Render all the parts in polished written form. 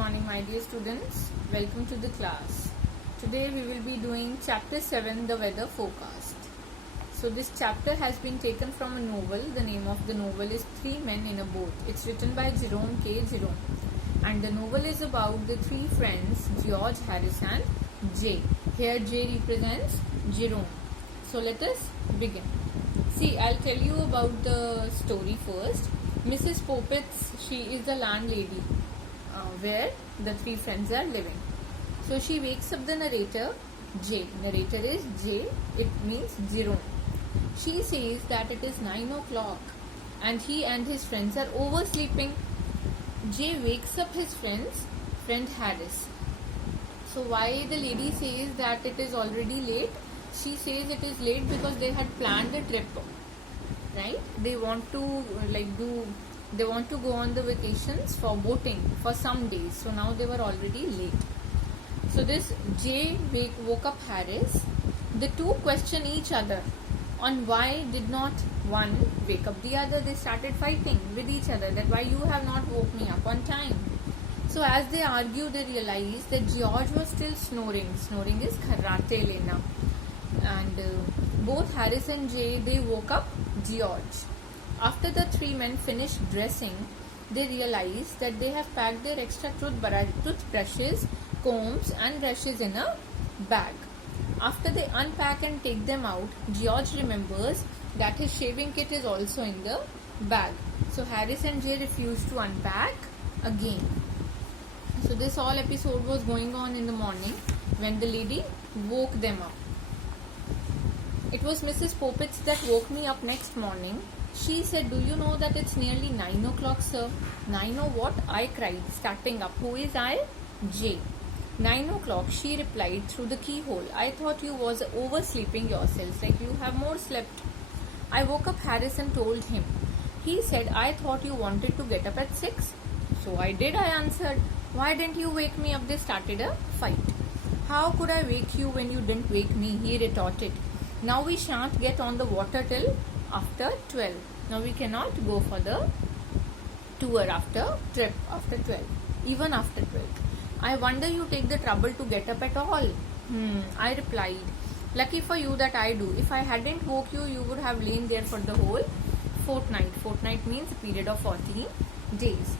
morning, my dear students. Welcome to the class. Today we will be doing chapter 7, the weather forecast. So this chapter has been taken from a novel. The name of the novel is Three Men in a Boat. It's written by Jerome K. Jerome. And the novel is about the three friends, George, Harris and J. Here J represents Jerome. So let us begin. See, I'll tell you about the story first. Mrs. Poppets, she is the landlady where the three friends are living. So she wakes up the narrator, J. Narrator is J, it means Jerome. She says that it is 9 o'clock and he and his friends are oversleeping. J wakes up his friend Harris. So why the lady says that it is already late? She says it is late because they had planned a trip, right? They want to go on the vacations for boating for some days. So now they were already late. So this J woke up Harris. The two question each other on why did not one wake up the other. They started fighting with each other that why you have not woke me up on time. So as they argue, they realize that George was still snoring. Snoring is kharate lena. And both Harris and J, they woke up George. After the three men finished dressing, they realized that they have packed their extra toothbrushes, combs and brushes in a bag. After they unpack and take them out, George remembers that his shaving kit is also in the bag. So Harris and J refused to unpack again. So this whole episode was going on in the morning when the lady woke them up. It was Mrs. Poppets that woke me up next morning. She said, "Do you know that it's nearly 9 o'clock, sir?" "9 or what?" I cried, starting up. "Who is I?" "J." "9 o'clock," she replied through the keyhole. "I thought you was oversleeping yourselves, like you have more slept." I woke up Harris and told him. He said, "I thought you wanted to get up at 6. "So I did," I answered. "Why didn't you wake me up?" They started a fight. "How could I wake you when you didn't wake me?" he retorted. "Now we shan't get on the water till after 12. Now we cannot go for the tour after 12. Even after 12. I wonder you take the trouble to get up at all." I replied. "Lucky for you that I do. If I hadn't woke you, you would have lain there for the whole fortnight." Fortnight means a period of 14 days.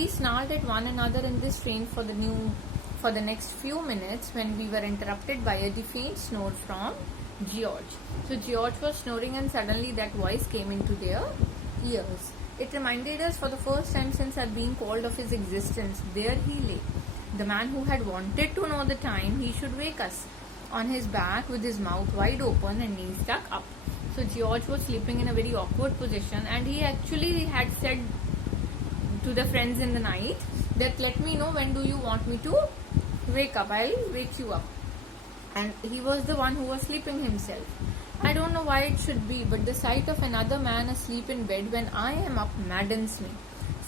We snarled at one another in this train for the next few minutes when we were interrupted by a defiant snore from George. So George was snoring and suddenly that voice came into their ears. It reminded us for the first time since our being called of his existence. There he lay. The man who had wanted to know the time he should wake us. On his back with his mouth wide open and knees stuck up. So George was sleeping in a very awkward position and he actually had said to the friends in the night that let me know when do you want me to wake up. I'll wake you up. And he was the one who was sleeping himself. I don't know why it should be, but the sight of another man asleep in bed when I am up maddens me.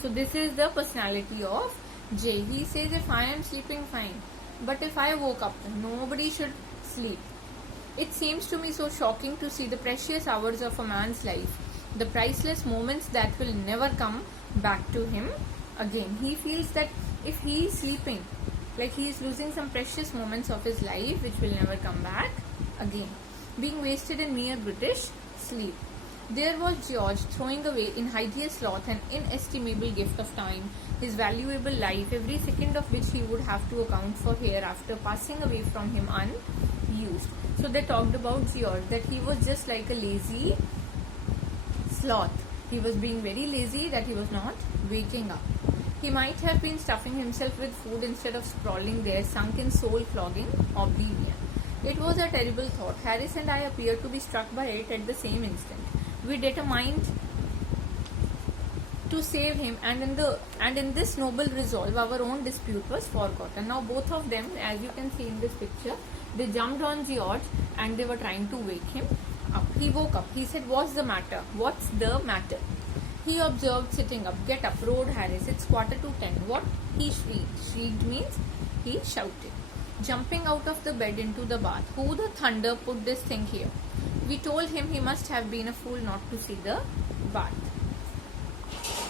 So this is the personality of J. He says if I am sleeping, fine. But if I woke up, nobody should sleep. It seems to me so shocking to see the precious hours of a man's life, the priceless moments that will never come back to him again. He feels that if he is sleeping, like he is losing some precious moments of his life which will never come back again, being wasted in mere British sleep. There was George throwing away in hideous sloth an inestimable gift of time, his valuable life, every second of which he would have to account for hereafter, passing away from him unused. So they talked about George, that he was just like a lazy sloth. He was being very lazy, that he was not waking up. He might have been stuffing himself with food instead of sprawling there, sunk in soul-clogging oblivion. It was a terrible thought. Harris and I appeared to be struck by it at the same instant. We determined to save him, and in this noble resolve, our own dispute was forgotten. Now both of them, as you can see in this picture, they jumped on George and they were trying to wake him up. He woke up. He said, "What's the matter? What's the matter?" He observed sitting up. "Get up," roared Harris. "It's 9:45. "What?" He shrieked. Shrieked means he shouted. Jumping out of the bed into the bath. "Who the thunder put this thing here?" We told him he must have been a fool not to see the bath.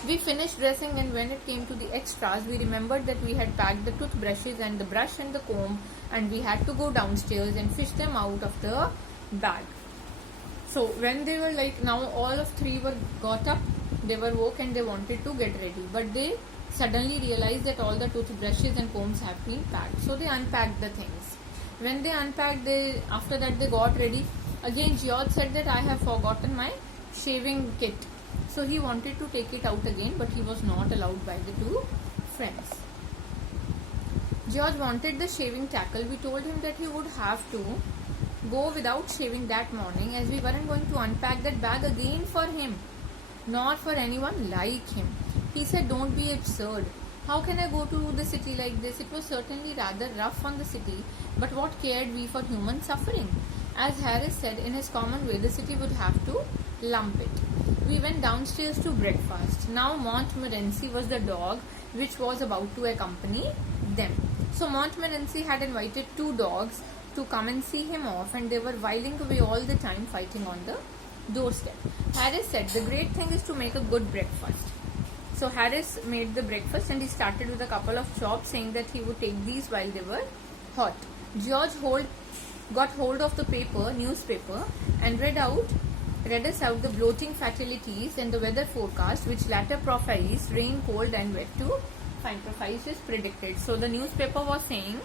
We finished dressing, and when it came to the extras, we remembered that we had packed the toothbrushes and the brush and the comb, and we had to go downstairs and fish them out of the bag. So when they were like, now all of three were got up, they were woke and they wanted to get ready, but they suddenly realized that all the toothbrushes and combs have been packed. So they unpacked the things. When they unpacked, after that they got ready. Again, George said that I have forgotten my shaving kit. So he wanted to take it out again, but he was not allowed by the two friends. George wanted the shaving tackle. We told him that he would have to go without shaving that morning, as we weren't going to unpack that bag again for him, nor for anyone like him. He said, "Don't be absurd. How can I go to the city like this?" It was certainly rather rough on the city, but what cared we for human suffering? As Harris said in his common way, the city would have to lump it. We went downstairs to breakfast. Now Montmorency was the dog which was about to accompany them. So Montmorency had invited two dogs to come and see him off, and they were whiling away all the time fighting on the doorstep. Harris said, "The great thing is to make a good breakfast." So Harris made the breakfast, and he started with a couple of chops, saying that he would take these while they were hot. George got hold of the newspaper, and read us out the bloating fatalities and the weather forecast, which latter prophesied rain, cold and wet to fine prophesies predicted. So the newspaper was saying,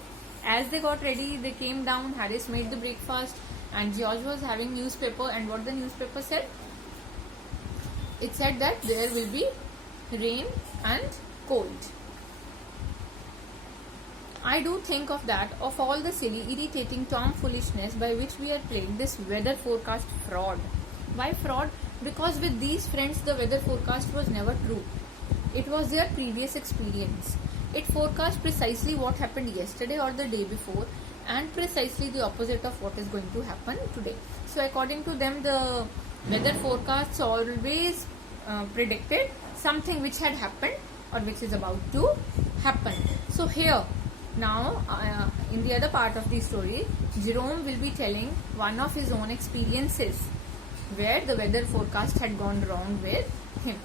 as they got ready, they came down, Harris made the breakfast, and George was having newspaper, and what the newspaper said? It said that there will be rain and cold. I do think of all the silly, irritating tomfoolishness by which we are playing this weather forecast fraud. Why fraud? Because with these friends, the weather forecast was never true. It was their previous experience. It forecast precisely what happened yesterday or the day before, and precisely the opposite of what is going to happen today. So according to them, the weather forecasts always predicted something which had happened or which is about to happen. So here, now in the other part of the story, Jerome will be telling one of his own experiences where the weather forecast had gone wrong with him.